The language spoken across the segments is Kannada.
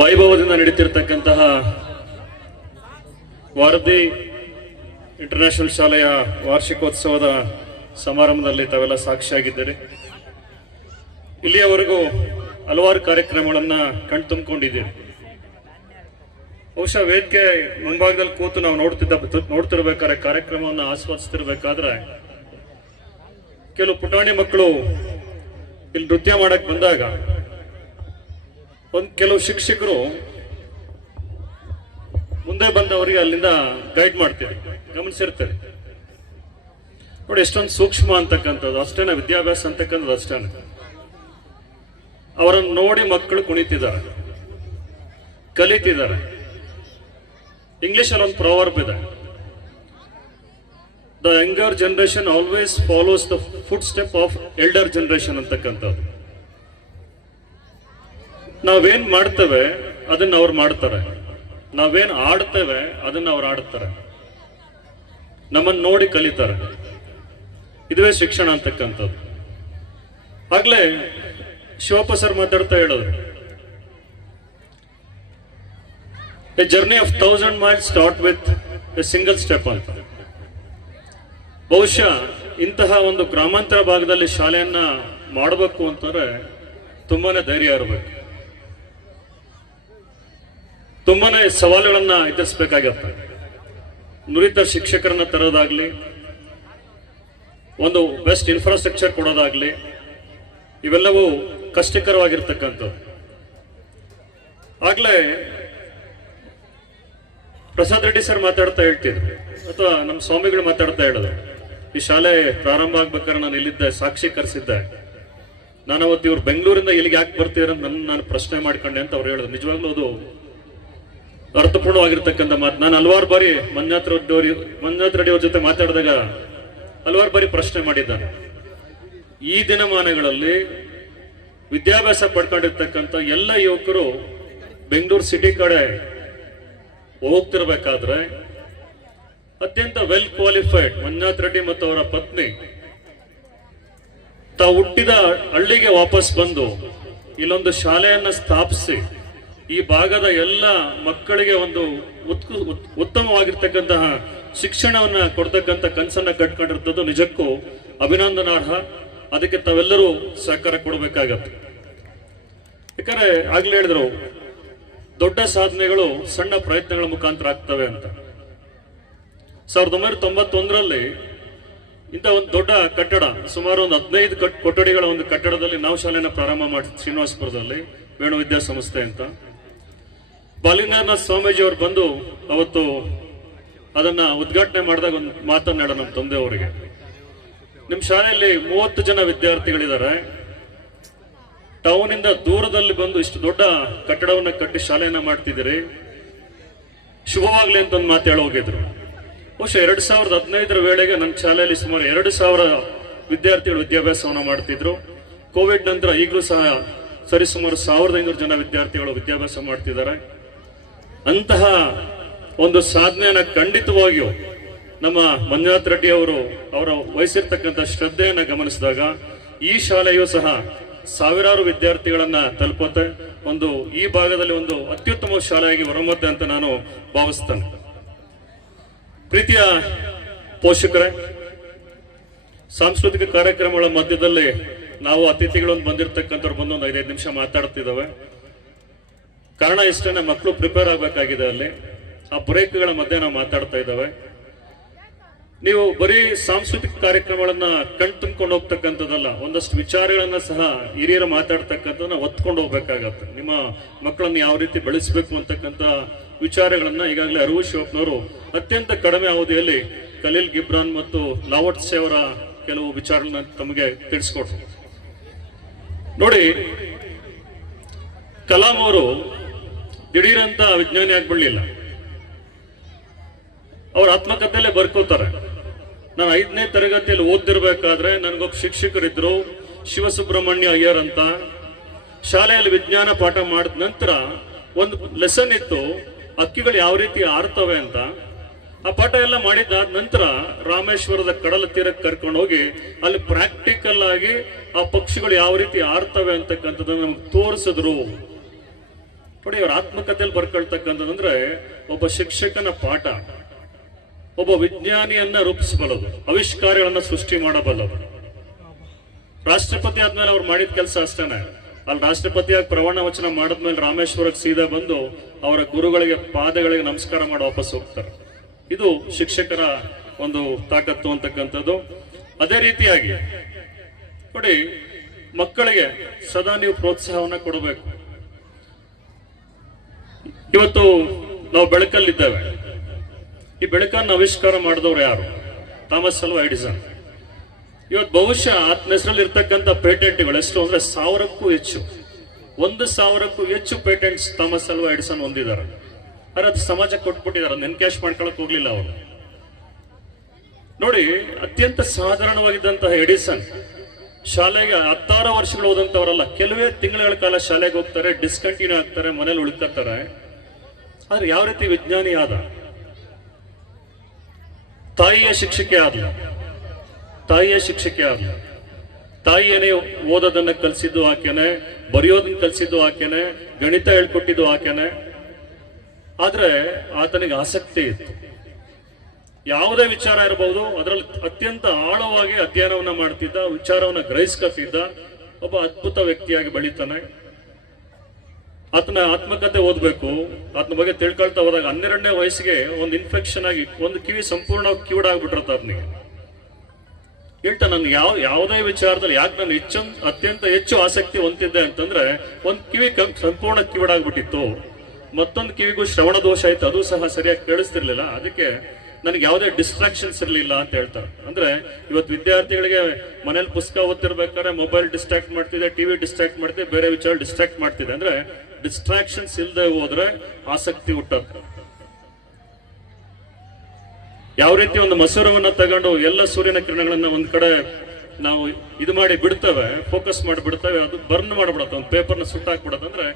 ವೈಭವದಿಂದ ನಡೀತಿರ್ತಕ್ಕಂತಹ ವಾರಧಿ ಇಂಟರ್ನ್ಯಾಷನಲ್ ಶಾಲೆಯ ವಾರ್ಷಿಕೋತ್ಸವದ ಸಮಾರಂಭದಲ್ಲಿ ತಾವೆಲ್ಲ ಸಾಕ್ಷಿಯಾಗಿದ್ದೀರಿ. ಇಲ್ಲಿಯವರೆಗೂ ಹಲವಾರು ಕಾರ್ಯಕ್ರಮಗಳನ್ನ ಕಣ್ತುಂಬಿಕೊಂಡಿದ್ದೀರಿ. ಬಹುಶಃ ವೇದಿಕೆ ಮುಂಭಾಗದಲ್ಲಿ ಕೂತು ನಾವು ನೋಡ್ತಿರ್ಬೇಕಾದ್ರೆ ಕಾರ್ಯಕ್ರಮವನ್ನು ಆಸ್ವಾದಿಸ್ತಿರ್ಬೇಕಾದ್ರೆ ಕೆಲವು ಪುಟಾಣಿ ಮಕ್ಕಳು ಇಲ್ಲಿ ನೃತ್ಯ ಮಾಡಕ್ ಬಂದಾಗ ಕೆಲವು ಶಿಕ್ಷಕರು ಮುಂದೆ ಬಂದವರಿಗೆ ಅಲ್ಲಿಂದ ಗೈಡ್ ಮಾಡ್ತೀರಿ, ಗಮನಿಸಿರ್ತಾರೆ. ನೋಡಿ ಎಷ್ಟೊಂದು ಸೂಕ್ಷ್ಮ ಅಂತಕ್ಕಂಥದ್ದು ಅಷ್ಟೇನ, ವಿದ್ಯಾಭ್ಯಾಸ ಅಂತಕ್ಕಂಥದ್ದು ಅಷ್ಟೇನ. ಅವರನ್ನು ನೋಡಿ ಮಕ್ಕಳು ಕುಣಿತಿದ್ದಾರೆ, ಕಲಿತಿದ್ದಾರೆ. ಇಂಗ್ಲಿಷ್ ಅಲ್ಲಿ ಒಂದು ಪ್ರೊವರ್ಬ್ ಇದೆ, the younger generation always follows the foot step of elder generation ಅಂತಕ್ಕಂಥದ್ದು. ನಾವೇನ್ ಮಾಡ್ತೇವೆ ಅದನ್ನ ಅವ್ರು ಮಾಡ್ತಾರೆ, ನಾವೇನ್ ಆಡ್ತೇವೆ ಅದನ್ನ ಅವ್ರು ಆಡ್ತಾರೆ, ನಮ್ಮನ್ನ ನೋಡಿ ಕಲಿತಾರೆ. ಇದುವೇ ಶಿಕ್ಷಣ ಅಂತಕ್ಕಂಥದ್ದು. ಆಗ್ಲೇ ಶಿವಪ್ಪ ಸರ್ ಮಾತಾಡ್ತಾ ಹೇಳಿದ್ರು, A journey of 1000 miles start with A single step ಅಂತ. ಬಹುಶಃ ಇಂತಹ ಒಂದು ಗ್ರಾಮಾಂತರ ಭಾಗದಲ್ಲಿ ಶಾಲೆಯನ್ನ ಮಾಡಬೇಕು ಅಂತಂದ್ರೆ ತುಂಬಾನೇ ಧೈರ್ಯ ಇರಬೇಕು, ತುಂಬಾನೇ ಸವಾಲುಗಳನ್ನ ಎದುರಿಸಬೇಕಾಗತ್ತೆ. ನುರಿತ ಶಿಕ್ಷಕರನ್ನ ತರೋದಾಗ್ಲಿ, ಒಂದು ಬೆಸ್ಟ್ ಇನ್ಫ್ರಾಸ್ಟ್ರಕ್ಚರ್ ಕೊಡೋದಾಗ್ಲಿ, ಇವೆಲ್ಲವೂ ಕಷ್ಟಕರವಾಗಿರ್ತಕ್ಕಂಥದ್ದು. ಆಗ್ಲೇ ಪ್ರಸಾದ್ ರೆಡ್ಡಿ ಸರ್ ಮಾತಾಡ್ತಾ ಹೇಳ್ತಿದ್ರು, ಅಥವಾ ನಮ್ಮ ಸ್ವಾಮಿಗಳು ಮಾತಾಡ್ತಾ ಹೇಳಿದ್ರು, ಈ ಶಾಲೆ ಪ್ರಾರಂಭ ಆಗ್ಬೇಕಾದ್ರೆ ನಾನು ಇಲ್ಲಿದ್ದೆ, ಸಾಕ್ಷೀಕರಿಸಿದ್ದೆ. ನಾನು ಅವತ್ತು ಇವ್ರು ಬೆಂಗಳೂರಿಂದ ಇಲ್ಲಿಗೆ ಯಾಕೆ ಬರ್ತೀರ ನಾನು ಪ್ರಶ್ನೆ ಮಾಡ್ಕೊಂಡೆ ಅಂತ ಅವ್ರು ಹೇಳಿದ್ರು. ನಿಜವಾಗ್ಲೂ ಅದು ಅರ್ಥಪೂರ್ಣವಾಗಿರ್ತಕ್ಕಂಥ ಮಾತು. ನಾನು ಹಲವಾರು ಬಾರಿ ಮಂಜುನಾಥ್ ರೆಡ್ಡಿ ಅವ್ರ ಜೊತೆ ಮಾತಾಡಿದಾಗ ಹಲವಾರು ಬಾರಿ ಪ್ರಶ್ನೆ ಮಾಡಿದ್ದಾನೆ. ಈ ದಿನಮಾನಗಳಲ್ಲಿ ವಿದ್ಯಾಭ್ಯಾಸ ಪಡ್ಕೊಂಡಿರ್ತಕ್ಕಂಥ ಎಲ್ಲ ಯುವಕರು ಬೆಂಗಳೂರು ಸಿಟಿ ಕಡೆ ಹೋಗ್ತಿರ್ಬೇಕಾದ್ರೆ ಅತ್ಯಂತ ವೆಲ್ ಕ್ವಾಲಿಫೈಡ್ ಮಂಜುನಾಥ್ ರೆಡ್ಡಿ ಮತ್ತು ಅವರ ಪತ್ನಿ ತಾವು ಹುಟ್ಟಿದ ಹಳ್ಳಿಗೆ ವಾಪಸ್ ಬಂದು ಇಲ್ಲೊಂದು ಶಾಲೆಯನ್ನ ಸ್ಥಾಪಿಸಿ ಈ ಭಾಗದ ಎಲ್ಲ ಮಕ್ಕಳಿಗೆ ಒಂದು ಉತ್ತಮವಾಗಿರ್ತಕ್ಕಂತಹ ಶಿಕ್ಷಣವನ್ನ ಕೊಡ್ತಕ್ಕಂಥ ಕನಸನ್ನ ಕಟ್ಕೊಂಡಿರ್ತದ್ದು ನಿಜಕ್ಕೂ ಅಭಿನಂದನಾರ್ಹ. ಅದಕ್ಕೆ ತಾವೆಲ್ಲರೂ ಸಹಕಾರ ಕೊಡಬೇಕಾಗತ್ತೆ. ಯಾಕಂದ್ರೆ ಆಗ್ಲೇ ಹೇಳಿದ್ರು, ದೊಡ್ಡ ಸಾಧನೆಗಳು ಸಣ್ಣ ಪ್ರಯತ್ನಗಳ ಮುಖಾಂತರ ಆಗ್ತವೆ ಅಂತ. 1991ರಲ್ಲಿ ಇಂಥ ಒಂದು ದೊಡ್ಡ ಕಟ್ಟಡ, ಸುಮಾರು ಒಂದು 15 ಕೊಠಡಿಗಳ ಒಂದು ಕಟ್ಟಡದಲ್ಲಿ ನಾವು ಶಾಲೆನ ಪ್ರಾರಂಭ ಮಾಡಿದ್ವಿ ಶ್ರೀನಿವಾಸಪುರದಲ್ಲಿ, ವೇಣು ವಿದ್ಯಾಸಂಸ್ಥೆ ಅಂತ. ಬಾಲಿಂಗನಾಥ ಸ್ವಾಮೀಜಿ ಅವರು ಬಂದು ಅವತ್ತು ಅದನ್ನ ಉದ್ಘಾಟನೆ ಮಾಡಿದಾಗ ಒಂದು ಮಾತನ್ನ ಹೇಳ ನಮ್ಮ ತಂದೆ ಅವರಿಗೆ, ನಿಮ್ ಶಾಲೆಯಲ್ಲಿ 30 ಜನ ವಿದ್ಯಾರ್ಥಿಗಳಿದ್ದಾರೆ, ಟೌನ್ ಇಂದ ದೂರದಲ್ಲಿ ಬಂದು ಇಷ್ಟು ದೊಡ್ಡ ಕಟ್ಟಡವನ್ನ ಕಟ್ಟಿ ಶಾಲೆಯನ್ನ ಮಾಡ್ತಿದ್ದೀರಿ, ಶುಭವಾಗ್ಲಿ ಅಂತ ಒಂದು ಮಾತು ಹೇಳೋಗಿದ್ರು. ಬಹುಶಃ 2015ರ ವೇಳೆಗೆ ನನ್ನ ಶಾಲೆಯಲ್ಲಿ ಸುಮಾರು 2000 ವಿದ್ಯಾರ್ಥಿಗಳು ವಿದ್ಯಾಭ್ಯಾಸವನ್ನ ಮಾಡ್ತಿದ್ರು. ಕೋವಿಡ್ ನಂತರ ಈಗಲೂ ಸಹ ಸರಿಸುಮಾರು 1500 ಜನ ವಿದ್ಯಾರ್ಥಿಗಳು ವಿದ್ಯಾಭ್ಯಾಸ ಮಾಡ್ತಿದ್ದಾರೆ. ಅಂತಹ ಒಂದು ಸಾಧನೆಯನ್ನ ಖಂಡಿತವಾಗಿಯೂ ನಮ್ಮ ಮಂಜುನಾಥ್ ರೆಡ್ಡಿ ಅವರು ಅವರ ವಹಿಸಿರ್ತಕ್ಕಂಥ ಶ್ರದ್ಧೆಯನ್ನ ಗಮನಿಸಿದಾಗ ಈ ಶಾಲೆಯೂ ಸಹ ಸಾವಿರಾರು ವಿದ್ಯಾರ್ಥಿಗಳನ್ನ ತಲುಪುತ್ತೆ, ಒಂದು ಈ ಭಾಗದಲ್ಲಿ ಒಂದು ಅತ್ಯುತ್ತಮ ಶಾಲೆಯಾಗಿ ಹೊರಹೊಮ್ಮುತ್ತೆ ಅಂತ ನಾನು ಭಾವಿಸ್ತೇನೆ. ಪ್ರೀತಿಯ ಪೋಷಕರೇ, ಸಾಂಸ್ಕೃತಿಕ ಕಾರ್ಯಕ್ರಮಗಳ ಮಧ್ಯದಲ್ಲಿ ನಾವು ಅತಿಥಿಗಳನ್ನು ಬಂದಿರತಕ್ಕಂಥವ್ರು ಬಂದು ಒಂದು 5 ನಿಮಿಷ ಮಾತಾಡ್ತಿದ್ದಾವೆ. ಕಾರಣ ಇಷ್ಟೇ, ಮಕ್ಕಳು ಪ್ರಿಪೇರ್ ಆಗಬೇಕಾಗಿದೆ. ಅಲ್ಲಿ ಆ ಬ್ರೇಕ್ಗಳ ಮಧ್ಯೆ ನಾವು ಮಾತಾಡ್ತಾ ಇದ್ದಾವೆ. ನೀವು ಬರೀ ಸಾಂಸ್ಕೃತಿಕ ಕಾರ್ಯಕ್ರಮಗಳನ್ನ ಕಣ್ತುಂಬ್ಕೊಂಡು ಹೋಗ್ತಕ್ಕಂಥದ್ದಲ್ಲ, ಒಂದಷ್ಟು ವಿಚಾರಗಳನ್ನ ಸಹ ಹಿರಿಯರು ಮಾತಾಡ್ತಕ್ಕಂಥದ್ದನ್ನ ಒತ್ಕೊಂಡು ಹೋಗ್ಬೇಕಾಗತ್ತೆ. ನಿಮ್ಮ ಮಕ್ಕಳನ್ನ ಯಾವ ರೀತಿ ಬೆಳೆಸಬೇಕು ಅಂತಕ್ಕಂಥ ವಿಚಾರಗಳನ್ನ ಈಗಾಗಲೇ ಅರುವು ಶಿವಪ್ಪನವರು ಅತ್ಯಂತ ಕಡಿಮೆ ಅವಧಿಯಲ್ಲಿ ಖಲೀಲ್ ಗಿಬ್ರಾನ್ ಮತ್ತು ಲಾವಟ್ಸೆ ಅವರ ಕೆಲವು ವಿಚಾರಗಳನ್ನ ತಮಗೆ ತಿಳಿಸ್ಕೊಟ್ರು. ನೋಡಿ, ಕಲಾಂ ಅವರು ದಿಢೀರಂತ ವಿಜ್ಞಾನಿ ಆಗ್ಬಿಡ್ಲಿಲ್ಲ. ಅವ್ರ ಆತ್ಮಕಥೆಯಲ್ಲೇ ಬರ್ಕೋತಾರೆ, ನಾನು 5ನೇ ತರಗತಿಯಲ್ಲಿ ಓದ್ತಿರ್ಬೇಕಾದ್ರೆ ನನಗೊಬ್ಬ ಶಿಕ್ಷಕರಿದ್ರು, ಶಿವಸುಬ್ರಹ್ಮಣ್ಯ ಅಯ್ಯರ್ ಅಂತ. ಶಾಲೆಯಲ್ಲಿ ವಿಜ್ಞಾನ ಪಾಠ ಮಾಡಿದ ನಂತರ ಒಂದು ಲೆಸನ್ ಇತ್ತು, ಹಕ್ಕಿಗಳು ಯಾವ ರೀತಿ ಆರ್ತವೆ ಅಂತ. ಆ ಪಾಠ ಎಲ್ಲ ಮಾಡಿದ್ದಾದ ನಂತರ ರಾಮೇಶ್ವರದ ಕಡಲ ತೀರಕ್ಕೆ ಕರ್ಕೊಂಡು ಹೋಗಿ ಅಲ್ಲಿ ಪ್ರಾಕ್ಟಿಕಲ್ ಆಗಿ ಆ ಪಕ್ಷಿಗಳು ಯಾವ ರೀತಿ ಆರ್ತವೆ ಅಂತಕ್ಕಂಥದ್ದನ್ನು ನಮ್ಗೆ ತೋರಿಸಿದ್ರು. ನೋಡಿ, ಇವ್ರ ಆತ್ಮಕಥೆಯಲ್ಲಿ ಬರ್ಕೊಳ್ತಕ್ಕಂಥದ್ದಂದ್ರೆ ಒಬ್ಬ ಶಿಕ್ಷಕನ ಪಾಠ, ಒಬ್ಬ ವಿಜ್ಞಾನಿಯನ್ನ ರೂಪಿಸಬಲ್ಲದು, ಆವಿಷ್ಕಾರಗಳನ್ನ ಸೃಷ್ಟಿ ಮಾಡಬಲ್ಲದು. ರಾಷ್ಟ್ರಪತಿ ಆದ್ಮೇಲೆ ಅವ್ರು ಮಾಡಿದ ಕೆಲಸ ಅಷ್ಟೇನೆ. ಅಲ್ಲಿ ರಾಷ್ಟ್ರಪತಿಯಾಗಿ ಪ್ರಮಾಣ ವಚನ ಮಾಡಿದ್ಮೇಲೆ ರಾಮೇಶ್ವರಕ್ಕೆ ಸೀದಾ ಬಂದು ಅವರ ಗುರುಗಳಿಗೆ ಪಾದಗಳಿಗೆ ನಮಸ್ಕಾರ ಮಾಡಿ ವಾಪಸ್ ಹೋಗ್ತಾರೆ. ಇದು ಶಿಕ್ಷಕರ ಒಂದು ತಾಕತ್ತು ಅಂತಕ್ಕಂಥದ್ದು. ಅದೇ ರೀತಿಯಾಗಿ ನೋಡಿ, ಮಕ್ಕಳಿಗೆ ಸದಾ ನೀವು ಪ್ರೋತ್ಸಾಹವನ್ನ ಕೊಡಬೇಕು. ಇವತ್ತು ನಾವು ಬೆಳಕಲ್ಲಿದ್ದೇವೆ. ಈ ಬೆಳಕನ್ನು ಆವಿಷ್ಕಾರ ಮಾಡಿದವರು ಯಾರು? ಥಾಮಸ್ ಅಲ್ವಾ ಎಡಿಸನ್. ಇವತ್ತು ಬಹುಶಃ ಆತನ ಹೆಸರಲ್ಲಿ ಇರ್ತಕ್ಕಂಥ ಪೇಟೆಂಟ್ಗಳು ಎಷ್ಟು ಅಂದ್ರೆ 1000ಕ್ಕೂ ಹೆಚ್ಚು, 1,000ಕ್ಕೂ ಹೆಚ್ಚು ಪೇಟೆಂಟ್ಸ್ ಥಾಮಸ್ ಅಲ್ವಾ ಎಡಿಸನ್ ಹೊಂದಿದ್ದಾರೆ. ಆದ್ರೆ ಅದು ಸಮಾಜಕ್ಕೆ ಕೊಟ್ಬಿಟ್ಟಿದ್ದಾರೆ, ಎನ್ಕ್ಯಾಶ್ ಮಾಡ್ಕೊಳಕ್ ಹೋಗ್ಲಿಲ್ಲ ಅವರು. ನೋಡಿ, ಅತ್ಯಂತ ಸಾಧಾರಣವಾಗಿದ್ದಂತಹ ಎಡಿಸನ್ ಶಾಲೆಗೆ 16 ವರ್ಷಗಳು ಹೋದಂತವರಲ್ಲ, ಕೆಲವೇ ತಿಂಗಳ ಕಾಲ ಶಾಲೆಗೆ ಹೋಗ್ತಾರೆ, ಡಿಸ್ಕಂಟಿನ್ಯೂ ಆಗ್ತಾರೆ, ಮನೇಲಿ ಉಳ್ಕೊತಾರೆ. ಆದ್ರೆ ಯಾವ ರೀತಿ ವಿಜ್ಞಾನಿ ಆದ? ತಾಯಿಯ ಶಿಕ್ಷಕಿ ಆದ್ಲು. ತಾಯಿಯನೇ ಓದೋದನ್ನ ಕಲಿಸಿದ್ದು ಆಕೆನೆ, ಬರೆಯೋದನ್ನ ಕಲಿಸಿದ್ದು ಆಕೆನೆ, ಗಣಿತ ಹೇಳ್ಕೊಟ್ಟಿದ್ದು ಆಕೆನೆ. ಆದ್ರೆ ಆತನಿಗೆ ಆಸಕ್ತಿ ಇತ್ತು. ಯಾವುದೇ ವಿಚಾರ ಇರಬಹುದು, ಅದರಲ್ಲಿ ಅತ್ಯಂತ ಆಳವಾಗಿ ಅಧ್ಯಯನವನ್ನ ಮಾಡ್ತಿದ್ದ, ವಿಚಾರವನ್ನ ಗ್ರಹಿಸ್ಕೊತಿದ್ದ ಒಬ್ಬ ಅದ್ಭುತ ವ್ಯಕ್ತಿಯಾಗಿ ಬೆಳೀತಾನೆ. ಆತನ ಆತ್ಮಕಥೆ ಓದ್ಬೇಕು, ಆತನ ಬಗ್ಗೆ ತಿಳ್ಕೊಳ್ತಾ ಹೋದಾಗ 12ನೇ ವಯಸ್ಸಿಗೆ ಒಂದು ಇನ್ಫೆಕ್ಷನ್ ಆಗಿ ಒಂದು ಕಿವಿ ಸಂಪೂರ್ಣ ಕಿವಿಡಾಗ್ಬಿಟ್ಟಿರುತ್ತೆ. ಆತನಿಗೆ ಹೇಳ್ತಾ, ನಾನು ಯಾವುದೇ ವಿಚಾರದಲ್ಲಿ ಯಾಕೆ ನಾನು ಅತ್ಯಂತ ಹೆಚ್ಚು ಆಸಕ್ತಿ ಹೊಂದಿದ್ದೆ ಅಂತಂದ್ರೆ, ಒಂದು ಕಿವಿ ಸಂಪೂರ್ಣ ಕಿವಿಡಾಗ್ಬಿಟ್ಟಿತ್ತು, ಮತ್ತೊಂದು ಕಿವಿಗೂ ಶ್ರವಣ ದೋಷ ಆಯ್ತು, ಅದು ಸಹ ಸರಿಯಾಗಿ ಕೇಳಿಸ್ತಿರ್ಲಿಲ್ಲ. ಅದಕ್ಕೆ ನನಗೆ ಯಾವುದೇ ಡಿಸ್ಟ್ರಾಕ್ಷನ್ಸ್ ಇರಲಿಲ್ಲ ಅಂತ ಹೇಳ್ತಾರೆ. ಅಂದ್ರೆ ಇವತ್ತು ವಿದ್ಯಾರ್ಥಿಗಳಿಗೆ ಮನೇಲಿ ಪುಸ್ತಕ ಓದ್ತಿರ್ಬೇಕಾದ್ರೆ ಮೊಬೈಲ್ ಡಿಸ್ಟ್ರಾಕ್ಟ್ ಮಾಡ್ತಿದೆ, ಟಿವಿ ಡಿಸ್ಟ್ರಾಕ್ಟ್ ಮಾಡ್ತಿದೆ, ಬೇರೆ ವಿಚಾರ ಡಿಸ್ಟ್ರಾಕ್ಟ್ ಮಾಡ್ತಿದೆ. ಅಂದ್ರೆ ಡಿಸ್ಟ್ರಾಕ್ಷನ್ಸ್ ಇಲ್ಲದೆ ಹೋದ್ರೆ ಆಸಕ್ತಿ ಹುಟ್ಟುತ್ತೆ. ಯಾವ ರೀತಿ ಒಂದು ಮಸೂರವನ್ನ ತಗೊಂಡು ಎಲ್ಲ ಸೂರ್ಯನ ಕಿರಣಗಳನ್ನ ಒಂದ್ ಕಡೆ ನಾವು ಇದು ಮಾಡಿ ಬಿಡ್ತೇವೆ, ಫೋಕಸ್ ಮಾಡಿ ಬಿಡ್ತೇವೆ, ಅದು ಬರ್ನ್ ಮಾಡ್ಬಿಡತ್ತೆ, ಒಂದು ಪೇಪರ್ನ ಸುಟ್ಟಾಕ್ಬಿಡತ್ತೆ. ಅಂದ್ರೆ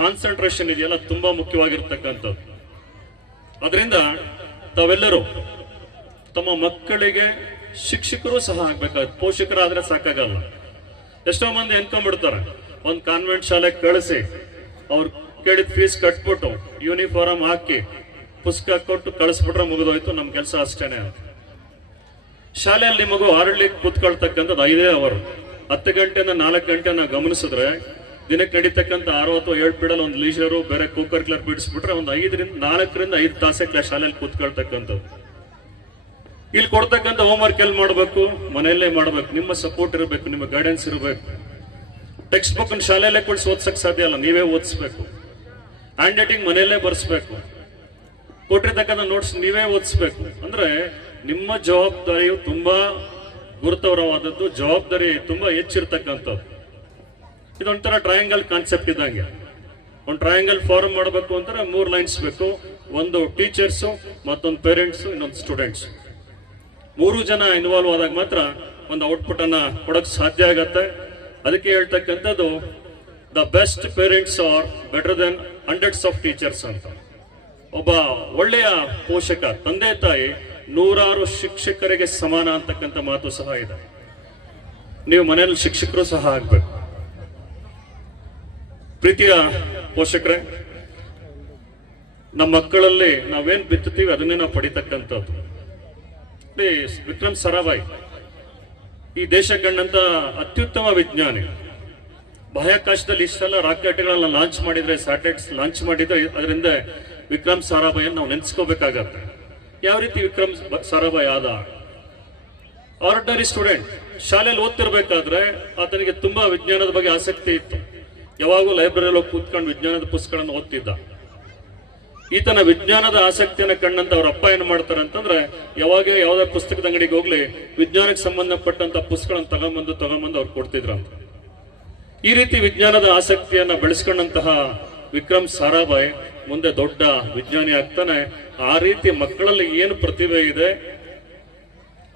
ಕಾನ್ಸಂಟ್ರೇಷನ್ ಇದೆಯಲ್ಲ, ತುಂಬಾ ಮುಖ್ಯವಾಗಿರ್ತಕ್ಕಂಥದ್ದು. ಅದರಿಂದ ತಾವೆಲ್ಲರೂ ತಮ್ಮ ಮಕ್ಕಳಿಗೆ ಶಿಕ್ಷಕರು ಸಹ ಆಗ್ಬೇಕಾಗುತ್ತೆ. ಪೋಷಕರಾದ್ರೆ ಸಾಕಾಗಲ್ಲ. ಎಷ್ಟೋ ಮಂದಿ ಎನ್ಕೊಂಡ್ಬಿಡ್ತಾರೆ, ಒಂದು ಕಾನ್ವೆಂಟ್ ಶಾಲೆಗೆ ಕಳಿಸಿ ಅವ್ರು ಕೇಳಿದ ಫೀಸ್ ಕಟ್ಬಿಟ್ಟು ಯೂನಿಫಾರ್ಮ್ ಹಾಕಿ ಪುಸ್ತಕ ಕೊಟ್ಟು ಕಳಿಸ್ಬಿಟ್ರೆ ಮುಗಿದೋಯ್ತು, ನಮ್ ಕೆಲಸ ಅಷ್ಟೇನೆ ಅಂತ. ಶಾಲೆಯಲ್ಲಿ ಮಗು ಆರಳಿಗೆ ಕೂತ್ಕೊಳ್ತಕ್ಕಂಥದ್ದು 5 ಅವರ್, 10 ಗಂಟೆಯಿಂದ 4 ಗಂಟೆ ನಾವು ಗಮನಿಸಿದ್ರೆ ದಿನಕ್ಕೆ ನಡೀತಕ್ಕಂಥ 6 ಅಥವಾ 7 ಪೀಡಲ್ ಒಂದು ಲೀಜರು ಬೇರೆ ಕೋಕರ್ಕ್ಯುಲರ್ ಬಿಡಿಸ್ಬಿಟ್ರೆ ಒಂದು 4 ರಿಂದ 5 ತಾಸಕ್ಕೆ ಶಾಲೆಯಲ್ಲಿ ಕೂತ್ಕೊಳ್ತಕ್ಕಂಥದ್ದು. ಇಲ್ಲಿ ಕೊಡ್ತಕ್ಕಂಥ ಹೋಮ್ವರ್ಕ್ ಎಲ್ಲಿ ಮಾಡ್ಬೇಕು? ಮನೆಯಲ್ಲೇ ಮಾಡ್ಬೇಕು. ನಿಮ್ಮ ಸಪೋರ್ಟ್ ಇರಬೇಕು, ನಿಮ್ಮ ಗೈಡೆನ್ಸ್ ಇರಬೇಕು. ಟೆಕ್ಸ್ಟ್ ಬುಕ್ ಶಾಲೆಯಲ್ಲೇ ಕೊಡಿಸಿ ಓದ್ಸಕ್ ಸಾಧ್ಯ ಅಲ್ಲ, ನೀವೇ ಓದಿಸ್ಬೇಕು. ಹ್ಯಾಂಡ್ ರೈಟಿಂಗ್ ಮನೆಯಲ್ಲೇ ಬರ್ಸ್ಬೇಕು. ಕೊಟ್ಟಿರ್ತಕ್ಕಂಥ ನೋಟ್ಸ್ ನೀವೇ ಓದಿಸ್ಬೇಕು. ಅಂದ್ರೆ ನಿಮ್ಮ ಜವಾಬ್ದಾರಿಯು ತುಂಬಾ ಗುರುತರವಾದದ್ದು, ಜವಾಬ್ದಾರಿ ತುಂಬಾ ಹೆಚ್ಚಿರ್ತಕ್ಕಂಥದ್ದು. ಇದೊಂಥರ ಟ್ರಯಾಂಗಲ್ ಕಾನ್ಸೆಪ್ಟ್ ಇದ್ದಂಗೆ. ಒಂದು ಟ್ರಯಾಂಗಲ್ ಫಾರ್ಮ್ ಮಾಡಬೇಕು ಅಂದ್ರೆ 3 ಲೈನ್ಸ್ ಬೇಕು. ಒಂದು ಟೀಚರ್ಸು, ಮತ್ತೊಂದು ಪೇರೆಂಟ್ಸು, ಇನ್ನೊಂದು ಸ್ಟೂಡೆಂಟ್ಸ್. 3 ಜನ ಇನ್ವಾಲ್ವ್ ಆದಾಗ ಮಾತ್ರ ಒಂದು ಔಟ್ಪುಟ್ ಅನ್ನ ಕೊಡಕ್ ಸಾಧ್ಯ ಆಗತ್ತೆ. ಅದಕ್ಕೆ ಹೇಳ್ತಕ್ಕಂಥದ್ದು the best parents are better than hundreds of teachers ಅಂತ. ಒಬ್ಬ ಒಳ್ಳೆಯ ಪೋಷಕ, ತಂದೆ ತಾಯಿ 100 ಶಿಕ್ಷಕರಿಗೆ ಸಮಾನ ಅಂತಕ್ಕಂಥ ಮಾತು ಸಹ ಇದೆ. ನೀವು ಮನೆಯಲ್ಲಿ ಶಿಕ್ಷಕರು ಸಹ ಆಗ್ಬೇಕು. ಪ್ರೀತಿಯ ಪೋಷಕರೇ, ನಮ್ಮ ಮಕ್ಕಳಲ್ಲಿ ನಾವೇನ್ ಬಿತ್ತುತ್ತೀವಿ ಅದನ್ನೇ ನಾವು ಪಡಿತಕ್ಕಂಥದ್ದು. ವಿಕ್ರಮ್ ಸಾರಾಭಾಯ್ ಈ ದೇಶ ಕಂಡಂತ ಅತ್ಯುತ್ತಮ ವಿಜ್ಞಾನಿ. ಬಾಹ್ಯಾಕಾಶದಲ್ಲಿ ಇಷ್ಟೆಲ್ಲ ರಾಕೆಟ್ಗಳನ್ನ ಲಾಂಚ್ ಮಾಡಿದ್ರೆ, ಸ್ಯಾಟಲೈಟ್ಸ್ ಲಾಂಚ್ ಮಾಡಿದ್ರೆ, ಅದರಿಂದ ವಿಕ್ರಮ್ ಸಾರಾಭಾಯ್ ನಾವು ನೆನೆಸ್ಕೋಬೇಕಾಗತ್ತೆ. ಯಾವ ರೀತಿ ವಿಕ್ರಮ್ ಸಾರಾಭಾಯ್ ಆದ? ಆರ್ಡಿನರಿ ಸ್ಟೂಡೆಂಟ್, ಶಾಲೆಯಲ್ಲಿ ಓದ್ತಿರ್ಬೇಕಾದ್ರೆ ಆತನಿಗೆ ತುಂಬಾ ವಿಜ್ಞಾನದ ಬಗ್ಗೆ ಆಸಕ್ತಿ ಇತ್ತು. ಯಾವಾಗೂ ಲೈಬ್ರರಿಯಲ್ಲಿ ಹೋಗಿ ಕೂತ್ಕೊಂಡು ವಿಜ್ಞಾನದ ಪುಸ್ತಕಗಳನ್ನು ಓದ್ತಿದ್ದ. ಈತನ ವಿಜ್ಞಾನದ ಆಸಕ್ತಿಯನ್ನು ಕಂಡಂತ ಅವ್ರ ಅಪ್ಪ ಏನ್ ಮಾಡ್ತಾರೆ ಅಂತಂದ್ರೆ, ಯಾವಾಗ ಯಾವ್ದೇ ಪುಸ್ತಕದ ಅಂಗಡಿಗೆ ಹೋಗ್ಲಿ ವಿಜ್ಞಾನಕ್ಕೆ ಸಂಬಂಧಪಟ್ಟಂತ ಪುಸ್ತಕಗಳನ್ನು ತಗೊಂಬಂದು ಅವ್ರು ಕೊಡ್ತಿದ್ರಂತ. ಈ ರೀತಿ ವಿಜ್ಞಾನದ ಆಸಕ್ತಿಯನ್ನ ಬೆಳೆಸ್ಕೊಂಡಂತಹ ವಿಕ್ರಮ್ ಸಾರಾಭಾಯ್ ಮುಂದೆ ದೊಡ್ಡ ವಿಜ್ಞಾನಿ ಆಗ್ತಾನೆ. ಆ ರೀತಿ ಮಕ್ಕಳಲ್ಲಿ ಏನು ಪ್ರತಿಭೆ ಇದೆ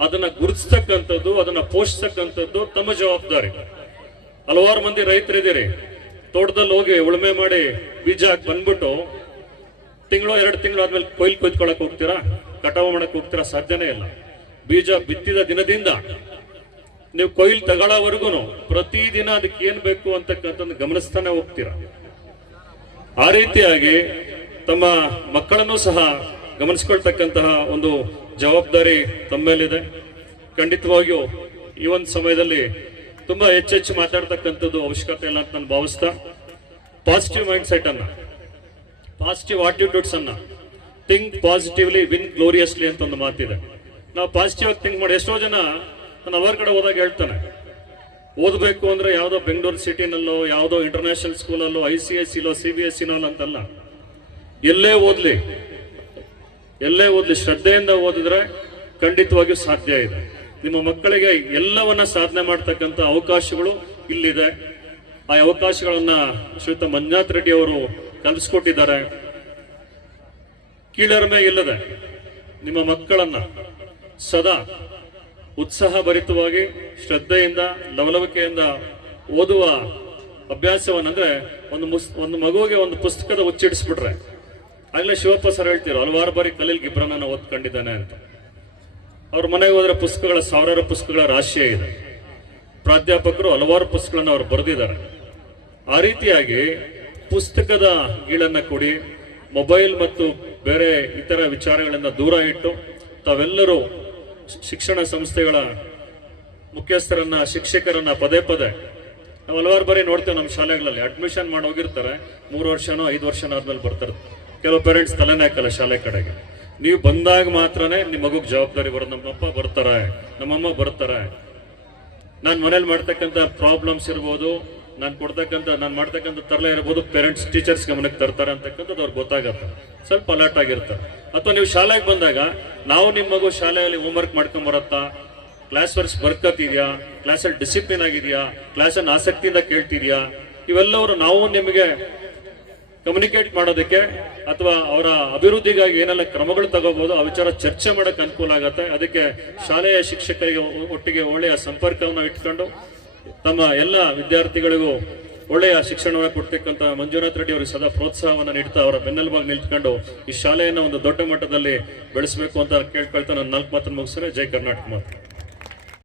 ಅದನ್ನ ಗುರುತಿಸ್ತಕ್ಕಂಥದ್ದು, ಅದನ್ನ ಪೋಷಿಸ್ತಕ್ಕಂಥದ್ದು ತಮ್ಮ ಜವಾಬ್ದಾರಿ. ಹಲವಾರು ಮಂದಿ ರೈತರಿದ್ದೀರಿ, ತೋಟದಲ್ಲಿ ಹೋಗಿ ಉಳುಮೆ ಮಾಡಿ ಬೀಜ ಹಾಕಿ ಬಂದ್ಬಿಟ್ಟು ತಿಂಗಳು 2 ತಿಂಗಳು ಆದ್ಮೇಲೆ ಕೊಯ್ಕೊಳಕ್ ಹೋಗ್ತೀರಾ? ಕಟಾವು ಮಾಡಕ್ ಹೋಗ್ತೀರಾ? ಸಾಧ್ಯನೇ ಇಲ್ಲ. ಬೀಜ ಬಿತ್ತಿದ ದಿನದಿಂದ ನೀವು ಕೊಯ್ಲು ತಗೊಳ್ಳೋವರೆಗೂ ಪ್ರತಿದಿನ ಅದಕ್ಕೆ ಏನ್ ಬೇಕು ಅಂತಕ್ಕಂಥದ್ದು ಗಮನಿಸ್ತಾನೆ ಹೋಗ್ತೀರಾ. ಆ ರೀತಿಯಾಗಿ ತಮ್ಮ ಮಕ್ಕಳನ್ನು ಸಹ ಗಮನಿಸ್ಕೊಳ್ತಕ್ಕಂತಹ ಒಂದು ಜವಾಬ್ದಾರಿ ತಮ್ಮ ಮೇಲಿದೆ. ಖಂಡಿತವಾಗಿಯೂ ಈ ಒಂದು ಸಮಯದಲ್ಲಿ ತುಂಬಾ ಹೆಚ್ಚೆಚ್ಚು ಮಾತಾಡ್ತಕ್ಕಂಥದ್ದು ಅವಶ್ಯಕತೆ ಇಲ್ಲ ಅಂತ ನಾನು ಭಾವಿಸ್ತಾ, ಪಾಸಿಟಿವ್ ಮೈಂಡ್ ಸೆಟ್ ಅನ್ನ, ಪಾಸಿಟಿವ್ ಆಟಿಟ್ಯೂಡ್ಸ್ ಅನ್ನ, ಥಿಂಕ್ ಪಾಸಿಟಿವ್ಲಿ ವಿನ್ ಗ್ಲೋರಿಯಸ್ಲಿ ಅಂತ ಒಂದು ಮಾತಿದೆ. ನಾವು ಪಾಸಿಟಿವ್ ಆಗಿ ಥಿಂಕ್ ಮಾಡಿ, ಎಷ್ಟೋ ಜನ ನಾನು ಅವರ ಕಡೆ ಹೋದಾಗ ಹೇಳ್ತಾನೆ, ಓದಬೇಕು ಅಂದ್ರೆ ಯಾವುದೋ ಬೆಂಗಳೂರು ಸಿಟಿನಲ್ಲೋ ಯಾವುದೋ ಇಂಟರ್ನ್ಯಾಷನಲ್ ಸ್ಕೂಲಲ್ಲೋ ICSE CBSE ಅಂತಲ್ಲ, ಎಲ್ಲೇ ಓದ್ಲಿ ಶ್ರದ್ಧೆಯಿಂದ ಓದಿದ್ರೆ ಖಂಡಿತವಾಗಿಯೂ ಸಾಧ್ಯ ಇದೆ. ನಿಮ್ಮ ಮಕ್ಕಳಿಗೆ ಎಲ್ಲವನ್ನ ಸಾಧನೆ ಮಾಡ್ತಕ್ಕಂಥ ಅವಕಾಶಗಳು ಇಲ್ಲಿದೆ. ಆ ಅವಕಾಶಗಳನ್ನ ಶ್ರೀಯುತ ಮಂಜುನಾಥ್ ರೆಡ್ಡಿ ಅವರು ಕಲ್ಪಿಸ್ಕೊಟ್ಟಿದ್ದಾರೆ. ಕೀಳರಿಮೆ ಇಲ್ಲದೆ ನಿಮ್ಮ ಮಕ್ಕಳನ್ನ ಸದಾ ಉತ್ಸಾಹ ಭರಿತವಾಗಿ ಶ್ರದ್ಧೆಯಿಂದ ಲವಲವಿಕೆಯಿಂದ ಓದುವ ಅಭ್ಯಾಸವನ್ನಂದ್ರೆ ಒಂದು ಮಗುವಿಗೆ ಒಂದು ಪುಸ್ತಕದ ಹುಚ್ಚಿಡಿಸ್ಬಿಟ್ರೆ, ಆಗ್ಲೇ ಶಿವಪ್ಪ ಸರ್ ಹೇಳ್ತಿರೋ ಹಲವಾರು ಬಾರಿ ಖಲೀಲ್ ಗಿಬ್ರಾನನ್ನ ಓದ್ಕೊಂಡಿದ್ದಾನೆ ಅಂತ. ಅವ್ರ ಮನೆಗೆ ಹೋದ್ರೆ ಪುಸ್ತಕಗಳ ಸಾವಿರಾರು ಪುಸ್ತಕಗಳ ರಾಶಿಯೇ ಇದೆ. ಪ್ರಾಧ್ಯಾಪಕರು ಹಲವಾರು ಪುಸ್ತಕಗಳನ್ನ ಅವ್ರು ಬರೆದಿದ್ದಾರೆ. ಆ ರೀತಿಯಾಗಿ ಪುಸ್ತಕದ ಗೀಳನ್ನ ಕೊಡಿ, ಮೊಬೈಲ್ ಮತ್ತು ಬೇರೆ ಇತರ ವಿಚಾರಗಳಿಂದ ದೂರ ಇಟ್ಟು ತಾವೆಲ್ಲರೂ ಶಿಕ್ಷಣ ಸಂಸ್ಥೆಗಳ ಮುಖ್ಯಸ್ಥರನ್ನ ಶಿಕ್ಷಕರನ್ನ ಪದೇ ನಾವು ಹಲವಾರು ಬಾರಿ ನೋಡ್ತೇವೆ. ನಮ್ಮ ಶಾಲೆಗಳಲ್ಲಿ ಅಡ್ಮಿಷನ್ ಮಾಡಿ ಹೋಗಿರ್ತಾರೆ, 3 ವರ್ಷನೋ 5 ವರ್ಷನೋ ಆದ್ಮೇಲೆ ಬರ್ತಾರೆ. ಕೆಲವು ಪೇರೆಂಟ್ಸ್ ತಲೆನೇ ಹಾಕಲ್ಲ ಶಾಲೆ ಕಡೆಗೆ. ನೀವು ಬಂದಾಗ ಮಾತ್ರನೇ ನಿಮ್ಮ ಮಗುಗೆ ಜವಾಬ್ದಾರಿ ಬರೋದು. ನಮ್ಮಪ್ಪ ಬರ್ತಾರೆ, ನಮ್ಮಮ್ಮ ಬರ್ತಾರೆ, ನಾನು ಮನೇಲಿ ಮಾಡ್ತಕ್ಕಂಥ ಪ್ರಾಬ್ಲಮ್ಸ್ ಇರ್ಬೋದು, ನಾನು ಮಾಡ್ತಕ್ಕಂಥ ತರಲೆ ಇರ್ಬೋದು, ಪೇರೆಂಟ್ಸ್ ಟೀಚರ್ಸ್ ಗಮನಕ್ಕೆ ತರ್ತಾರೆ ಅಂತಕ್ಕಂಥದ್ದು ಅವ್ರಿಗೆ ಗೊತ್ತಾಗತ್ತೆ. ಸ್ವಲ್ಪ ಅಲರ್ಟ್ ಆಗಿರ್ತಾರೆ. ಅಥವಾ ನೀವು ಶಾಲೆಗೆ ಬಂದಾಗ ನಾವು ನಿಮ್ಮ ಮಗು ಶಾಲೆಯಲ್ಲಿ ಹೋಮ್ವರ್ಕ್ ಮಾಡ್ಕೊಂಡ್ ಬರತ್ತಾ, ಕ್ಲಾಸ್ ವರ್ಕ್ಸ್ ಬರ್ಕತ್ತಿದ್ಯಾ, ಕ್ಲಾಸಲ್ಲಿ ಡಿಸಿಪ್ಲಿನ್ ಆಗಿದೆಯಾ, ಕ್ಲಾಸನ್ನು ಆಸಕ್ತಿಯಿಂದ ಕೇಳ್ತಿದ್ಯಾ, ಇವೆಲ್ಲವರು ನಾವು ನಿಮಗೆ ಕಮ್ಯುನಿಕೇಟ್ ಮಾಡೋದಕ್ಕೆ ಅಥವಾ ಅವರ ಅಭಿವೃದ್ಧಿಗಾಗಿ ಏನೆಲ್ಲ ಕ್ರಮಗಳು ತಗೋಬಹುದು ಆ ವಿಚಾರ ಚರ್ಚೆ ಮಾಡಕ್ಕೆ ಅನುಕೂಲ ಆಗತ್ತೆ. ಅದಕ್ಕೆ ಶಾಲೆಯ ಶಿಕ್ಷಕರಿಗೆ ಒಟ್ಟಿಗೆ ಒಳ್ಳೆಯ ಸಂಪರ್ಕವನ್ನು ಇಟ್ಕೊಂಡು ತಮ್ಮ ಎಲ್ಲ ವಿದ್ಯಾರ್ಥಿಗಳಿಗೂ ಒಳ್ಳೆಯ ಶಿಕ್ಷಣವನ್ನು ಕೊಡ್ತಕ್ಕಂಥ ಮಂಜುನಾಥ್ ರೆಡ್ಡಿ ಅವರಿಗೆ ಸದಾ ಪ್ರೋತ್ಸಾಹವನ್ನು ನೀಡ್ತಾ ಅವರ ಬೆನ್ನೆಲುಬಾಗಿ ನಿಂತ್ಕೊಂಡು ಈ ಶಾಲೆಯನ್ನು ಒಂದು ದೊಡ್ಡ ಮಟ್ಟದಲ್ಲಿ ಬೆಳೆಸಬೇಕು ಅಂತ ಕೇಳ್ಕೊಳ್ತಾ ನಾನು 4 ಮಾತನ್ನು ಮುಗಿಸಿದ್ರೆ ಜೈ ಕರ್ನಾಟಕ ಮಾತು.